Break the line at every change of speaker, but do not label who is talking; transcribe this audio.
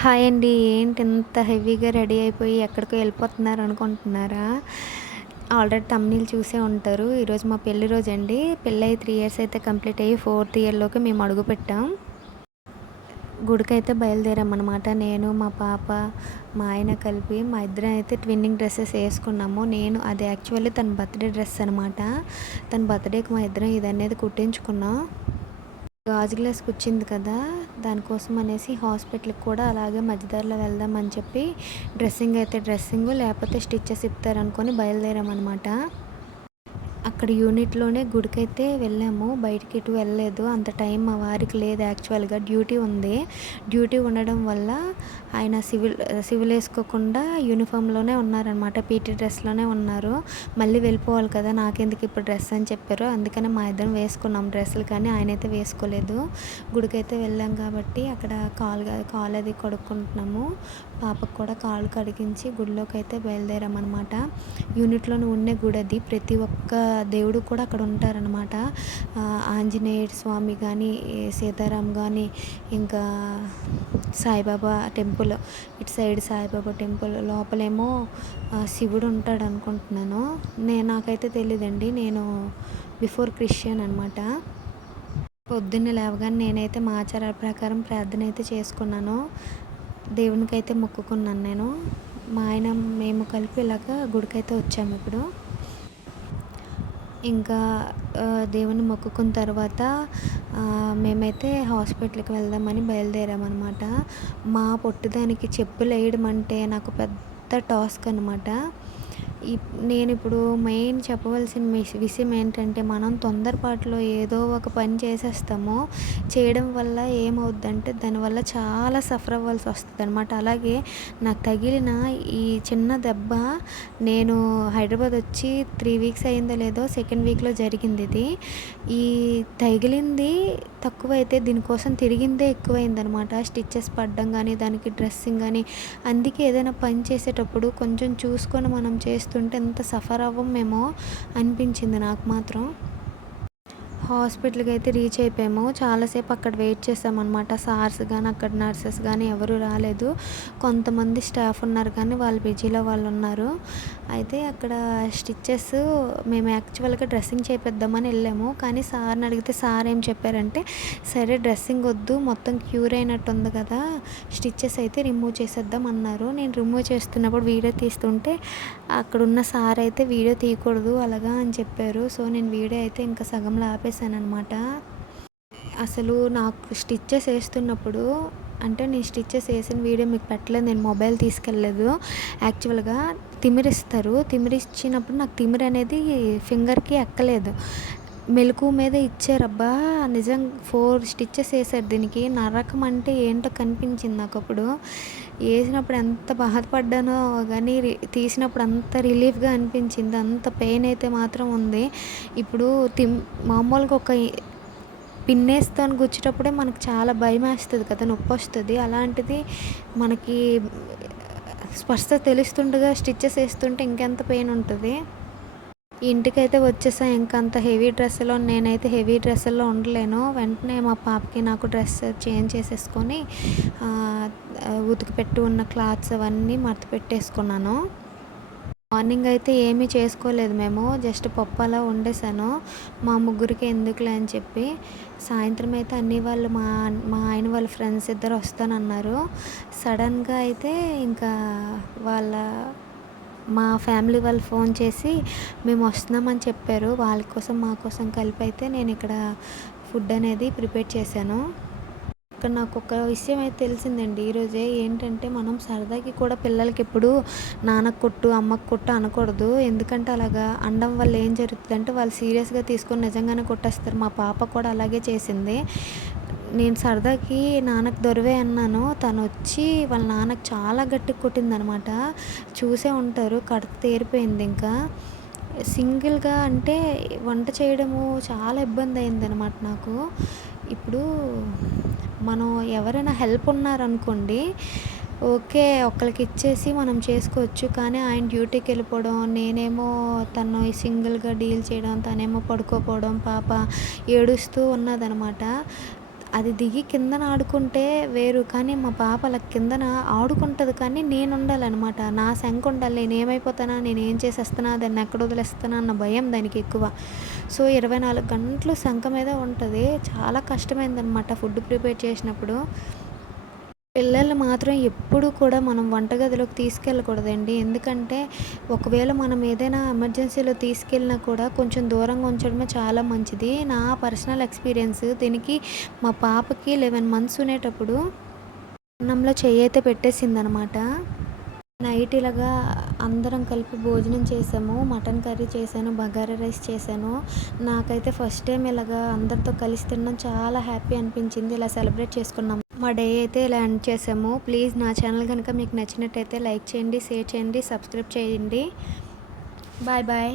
Hi అండి. ఏంటి ఇంత హెవీగా రెడీ అయిపోయి ఎక్కడికో వెళ్ళిపోతున్నారు అనుకుంటున్నారా? ఆల్రెడీ తమ్నీళ్ళు చూసే ఉంటారు. ఈరోజు మా పెళ్ళి రోజు అండి. పెళ్ళి త్రీ ఇయర్స్ అయితే కంప్లీట్ అయ్యి ఫోర్త్ ఇయర్లోకి మేము అడుగు పెట్టాం. గుడికైతే బయలుదేరామన్నమాట నేను మా పాప మా ఆయన కలిపి మా ఇద్దరం అయితే ట్విన్నింగ్ డ్రెస్సెస్ వేసుకున్నాము. నేను అది యాక్చువల్లీ తన బర్త్డే డ్రెస్ అనమాట తన బర్త్డేకి మా ఇద్దరం ఇది అనేది కుట్టించుకున్నాం. గాజు గ్లాస్కి వచ్చింది కదా దానికోసం అనేసి హాస్పిటల్కి కూడా అలాగే మధ్యదారిలో వెళ్దామని చెప్పి డ్రెస్సింగ్ అయితే డ్రెస్సింగ్ లేకపోతే స్టిచ్చెస్ ఇస్తారనుకొని బయలుదేరామన్నమాట. అక్కడ యూనిట్లోనే గుడికైతే వెళ్ళాము. బయటికి ఇటు వెళ్ళలేదు. అంత టైం మా వారికి లేదు యాక్చువల్గా. డ్యూటీ ఉంది. డ్యూటీ ఉండడం వల్ల ఆయన సివిల్ సివిల్ వేసుకోకుండా యూనిఫామ్లోనే ఉన్నారనమాట పీటీ డ్రెస్లోనే ఉన్నారు. మళ్ళీ వెళ్ళిపోవాలి కదా నాకెందుకు ఇప్పుడు డ్రెస్ అని చెప్పారు. అందుకనే మా ఇద్దరం వేసుకున్నాం డ్రెస్సులు కానీ ఆయన అయితే వేసుకోలేదు. గుడికైతే వెళ్ళాం కాబట్టి అక్కడ కాలు కాలు అది కడుక్కుంటున్నాము. పాపకు కూడా కాళ్ళు కడిగించి గుడిలోకి అయితే బయలుదేరామన్నమాట. యూనిట్లోనే ఉండే గుడి అది ప్రతి ఒక్క దేవుడు కూడా అక్కడ ఉంటారనమాట ఆంజనేయ స్వామి కానీ సీతారాం కానీ ఇంకా సాయిబాబా టెంపుల్ ఇటు సైడ్ సాయిబాబా టెంపుల్ లోపలేమో శివుడు ఉంటాడు అనుకుంటున్నాను నేను నాకైతే తెలియదండి నేను బిఫోర్ క్రిస్టియన్ అనమాట పొద్దున్నే లేవగానే నేనైతే మా ఆచారాల ప్రకారం ప్రార్థన అయితే చేసుకున్నాను. దేవునికైతే మొక్కుకున్నాను నేను. మా ఆయన మేము కలిపి ఇలాగ గుడికైతే వచ్చాము ఇప్పుడు. ఇంకా దేవుని మొక్కుకున్న తర్వాత మేమైతే హాస్పిటల్కి వెళ్దామని బయలుదేరామన్నమాట. మా పొట్టిదానికి చెప్పులు వేయడం అంటే నాకు పెద్ద టాస్క్ అనమాట నేను ఇప్పుడు మెయిన్ చెప్పవలసిన విషయం ఏంటంటే మనం తొందరపాటులో ఏదో ఒక పని చేసేస్తామో చేయడం వల్ల ఏమవుద్దంటే దానివల్ల చాలా సఫర్ అవ్వాల్సి వస్తుంది అనమాట అలాగే నాకు తగిలిన ఈ చిన్న దెబ్బ నేను హైదరాబాద్ వచ్చి త్రీ వీక్స్ అయిందో లేదో సెకండ్ వీక్లో జరిగింది ఇది. ఈ తగిలింది తక్కువైతే దీనికోసం తిరిగిందే ఎక్కువైందనమాట స్టిచ్చెస్ పడడం కానీ దానికి డ్రెస్సింగ్ కానీ అందుకే ఏదైనా పని చేసేటప్పుడు కొంచెం చూసుకొని మనం చేస్తుంటే ఎంత సఫర్ అవ్వమేమో అనిపించింది నాకు మాత్రం. హాస్పిటల్కి అయితే రీచ్ అయిపోయాము. చాలాసేపు అక్కడ వెయిట్ చేసామన్నమాట. సార్స్ కానీ అక్కడ నర్సెస్ కానీ ఎవరు రాలేదు. కొంతమంది స్టాఫ్ ఉన్నారు కానీ వాళ్ళు బిజీలో వాళ్ళు ఉన్నారు. అయితే అక్కడ స్టిచ్చెస్ మేము యాక్చువల్గా డ్రెస్సింగ్ చేపిద్దామని వెళ్ళాము. కానీ సార్ని అడిగితే సార్ ఏం చెప్పారంటే సరే డ్రెస్సింగ్ వద్దు మొత్తం క్యూర్ అయినట్టు ఉంది కదా స్టిచ్చెస్ అయితే రిమూవ్ చేసేద్దాం అన్నారు. నేను రిమూవ్ చేస్తున్నప్పుడు వీడియో తీస్తుంటే అక్కడున్న సార్ అయితే వీడియో తీయకూడదు అలాగా అని చెప్పారు. సో నేను వీడియో అయితే ఇంకా సగంలో ఆపేసి అనమాట అసలు నాకు స్టిచ్చెస్ వేస్తున్నప్పుడు అంటే నేను స్టిచ్చెస్ వేసిన వీడియో మీకు పెట్టలేదు నేను మొబైల్ తీసుకెళ్ళలేదు. యాక్చువల్గా తిమిరిస్తారు. తిమిరిచ్చినప్పుడు నాకు తిమిరి అనేది ఫింగర్కి ఎక్కలేదు. మెలకు మీద ఇచ్చారబ్బా నిజం ఫోర్ స్టిచ్చెస్ వేసారు దీనికి. నరకం అంటే ఏంటో కనిపించింది నాకు అప్పుడు. వేసినప్పుడు ఎంత బాధపడ్డానో కానీ తీసినప్పుడు అంత రిలీఫ్గా అనిపించింది. అంత పెయిన్ అయితే మాత్రం ఉంది. ఇప్పుడు తిమ్ మామూలుగా ఒక పిన్నేస్తాను గుచ్చేటప్పుడే మనకు చాలా భయం వేస్తుంది కదా నొప్పి వస్తుంది. అలాంటిది మనకి స్పర్శ తెలుస్తుండగా స్టిచ్చెస్ వేస్తుంటే ఇంకెంత పెయిన్ ఉంటుంది? ఇంటికైతే వచ్చేసా ఇంకా అంత హెవీ డ్రెస్సులో నేనైతే హెవీ డ్రెస్సుల్లో ఉండలేను. వెంటనే మా పాపకి నాకు డ్రెస్ చేంజ్ చేసేసుకొని ఉతికి పెట్టి ఉన్న క్లాత్స్ అవన్నీ మడత పెట్టేసుకున్నాను. మార్నింగ్ అయితే ఏమీ చేసుకోలేదు మేము జస్ట్ పప్పు అలా వండేసాను మా ముగ్గురికి ఎందుకులే అని చెప్పి సాయంత్రం అయితే అన్ని వాళ్ళు మా మా ఆయన వాళ్ళ ఫ్రెండ్స్ ఇద్దరు వస్తానన్నారు. సడన్గా అయితే ఇంకా వాళ్ళ మా ఫ్యామిలీ వాళ్ళు ఫోన్ చేసి మేము వస్తున్నామని చెప్పారు. వాళ్ళ కోసం మా కోసం కలిపి అయితే నేను ఇక్కడ ఫుడ్ అనేది ప్రిపేర్ చేశాను. ఇక్కడ నాకు ఒక విషయం అయితే తెలిసిందండి. ఈరోజే ఏంటంటే మనం సరదాకి కూడా పిల్లలకి ఎప్పుడు నాన్నకు కొట్టు అమ్మకు కొట్టు అనకూడదు. ఎందుకంటే అలాగా అనడం వల్ల ఏం జరుగుతుందంటే వాళ్ళు సీరియస్గా తీసుకొని నిజంగానే కొట్టేస్తారు. మా పాప కూడా అలాగే చేసింది. నేను సరదాకి నాన్నకు దొరవే అన్నాను. తను వచ్చి వాళ్ళ నాన్నకు చాలా గట్టిగా కొట్టిందనమాట. చూసే ఉంటారు కడత తేరిపోయింది ఇంకా. సింగిల్గా అంటే వంట చేయడము చాలా ఇబ్బంది అయిందనమాట నాకు. ఇప్పుడు మనం ఎవరైనా హెల్ప్ ఉన్నారనుకోండి ఓకే ఒకరికి ఇచ్చేసి మనం చేసుకోవచ్చు. కానీ ఆయన డ్యూటీకి వెళ్ళిపోవడం నేనేమో తను సింగిల్గా డీల్ చేయడం తనేమో పడుకోపోవడం పాప ఏడుస్తూ ఉన్నదనమాట. అది దిగి కిందన ఆడుకుంటే వేరు కానీ మా పాప అలా కిందన ఆడుకుంటుంది. కానీ నేను ఉండాలన్నమాట నా శంక ఉండాలి నేను ఏమైపోతానా నేను ఏం చేసేస్తున్నా దాన్ని ఎక్కడ వదిలేస్తానా అన్న భయం దానికి ఎక్కువ. సో ఇరవై నాలుగు గంటలు శంక మీద ఉంటుంది. చాలా కష్టమైందనమాట ఫుడ్ ప్రిపేర్ చేసినప్పుడు. పిల్లలు మాత్రం ఎప్పుడు కూడా మనం వంటగదిలోకి తీసుకెళ్ళకూడదండి. ఎందుకంటే ఒకవేళ మనం ఏదైనా ఎమర్జెన్సీలో తీసుకెళ్ళినా కూడా కొంచెం దూరంగా ఉంచడమే చాలా మంచిది. నా పర్సనల్ ఎక్స్పీరియన్స్ దీనికి మా పాపకి లెవెన్ మంత్స్ ఉండేటప్పుడు అన్నంలో చెయ్యి అయితే పెట్టేసిందనమాట. నైట్ ఇలాగా అందరం కలిపి భోజనం చేసాము మటన్ కర్రీ చేశాను బగారా రైస్ చేశాను. నాకైతే ఫస్ట్ టైం ఇలాగా అందరితో కలిసి తినడం చాలా హ్యాపీ అనిపించింది. ఇలా సెలబ్రేట్ చేసుకున్నాం. మా డే అయితే ఇలా ఎండ్ చేసాము. ప్లీజ్ నా ఛానల్ కనుక మీకు నచ్చినట్టయితే లైక్ చేయండి షేర్ చేయండి సబ్స్క్రైబ్ చేయండి. Bye bye.